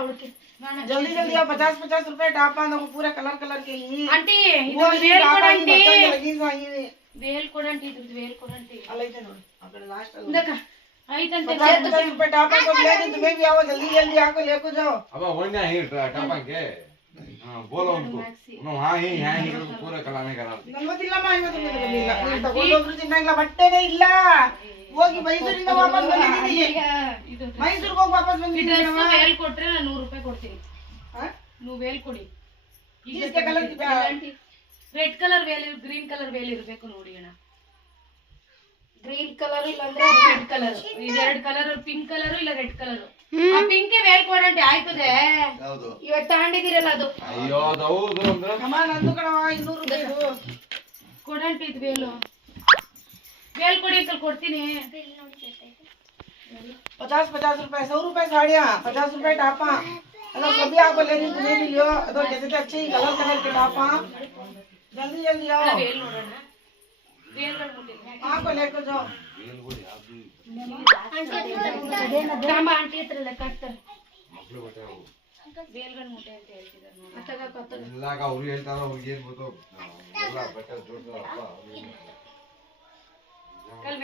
जल्दी जल्दी आओ 50-50 रुपए टापा ना पूरा कलर कलर के ही आंटी वो वेल टापा ही कोडंटी बच्चों के लगी साई वेल कोडंटी ಇದು वेल कोडंटी अलैते ನೋಡಿ ಆ ಕಡೆ ಲಾಸ್ಟ್ ಅಲ್ಲಿ देखा ಐತಂತೆ 50 रुपए टापा को ले दो तुम्हें भी आओ जल्दी जल्दी आको लेको जाओ अब वन्या ही टापा के हां बोलो उनको नो हां ही पूरा कलाने करा ನಮ್ಮದಿಲ್ಲ ಮಾಯಿ ಮತ್ತೆ ಇಲ್ಲ ನೀನು ತಗೊಂಡೋದ್ರು ತಿನ್ನಂಗಿಲ್ಲ ಬಟ್ಟೆನೇ ಇಲ್ಲ ಹೋಗಿ ಮೈಸೂರಿಂದ ವಾಪಸ್ ಬಂದಿದ್ದೀನಿ ಇದು ಮೈಸೂರಿಗೆ ಹೋಗಿ ವಾಪಸ್ ಬಂದಿದ್ದೀನಿ ವೇಲ್ ಕೊಟ್ರೆ ನಾನು 100 ರೂಪಾಯಿ ಕೊಡ್ತೀನಿ ನೀವು ವೇಲ್ ಕೊಡಿ ಈಗ colour red colour veil green colour veil ಇರಬೇಕು ನೋಡಿ ಅಣ್ಣ ಗ್ರೀನ್ ಕಲರ್ ಇಲ್ಲ ಅಂದ್ರೆ ರೆಡ್ ಕಲರ್ ಇದೆರಡು ಕಲರ್ ಪಿಂಕ್ ಕಲರ್ ಇಲ್ಲ ರೆಡ್ ಕಲರ್ ಆ ಪಿಂಕ್ ವೇಲ್ ಕೊಡಂತೆ ಆಯ್ತದೆ ಹೌದು ಇವತ್ತು ತಗೊಂಡಿದ್ದೀರಲ್ಲ ಅದು ಅಯ್ಯೋ ಅದು ಹೌದು ಅಂದ್ರೆ ಅಮ್ಮ ನಂದು ಕಣವ 200 ರೂಪಾಯಿ ಇದು ಕೊಡಂತೆ ಇದು ವೇಲ್ ಕೊಡಿ ಅಂತ ಕೊಡ್ತೀನಿ 50-50 रुपए 100 रुपए साड़ियाँ 50 रुपए टापा अगर कभी आपको लेनी तो ले लियो अगर जैसे अच्छी कलर कलर के टापा जल्दी जल्दी आओ ವೇಲ್ ನೋಡೋಣ ವೇಲ್ ನೋಡ್ಬಿಟ್ಟಿಲ್ಲ आपको लेकर जाओ ತಾಂಬ ಆಂಟಿ ಹತ್ರಲ್ಲ ಕಟ್ತಾರೆ ಮಕ್ಕಳು ಬಟ್ಟೆ ಅವು ವೇಲ್ಗನ್ ಮುಟ್ಟೆ ಅಂತ ಹೇಳ್ತಿದ್ದಾರೆ ನೋಡಿ ಅತ್ತಗ ಇಲ್ಲಾಗ ಅವ್ರು ಹೇಳ್ತಾರ ಅವ್ರಿಗೆ ಏನ್ ಗೊತ್ತು ಎಲ್ಲ ಬಟ್ಟೆ ಜೋಡ್ತಾರಪ್ಪ ಕಲ್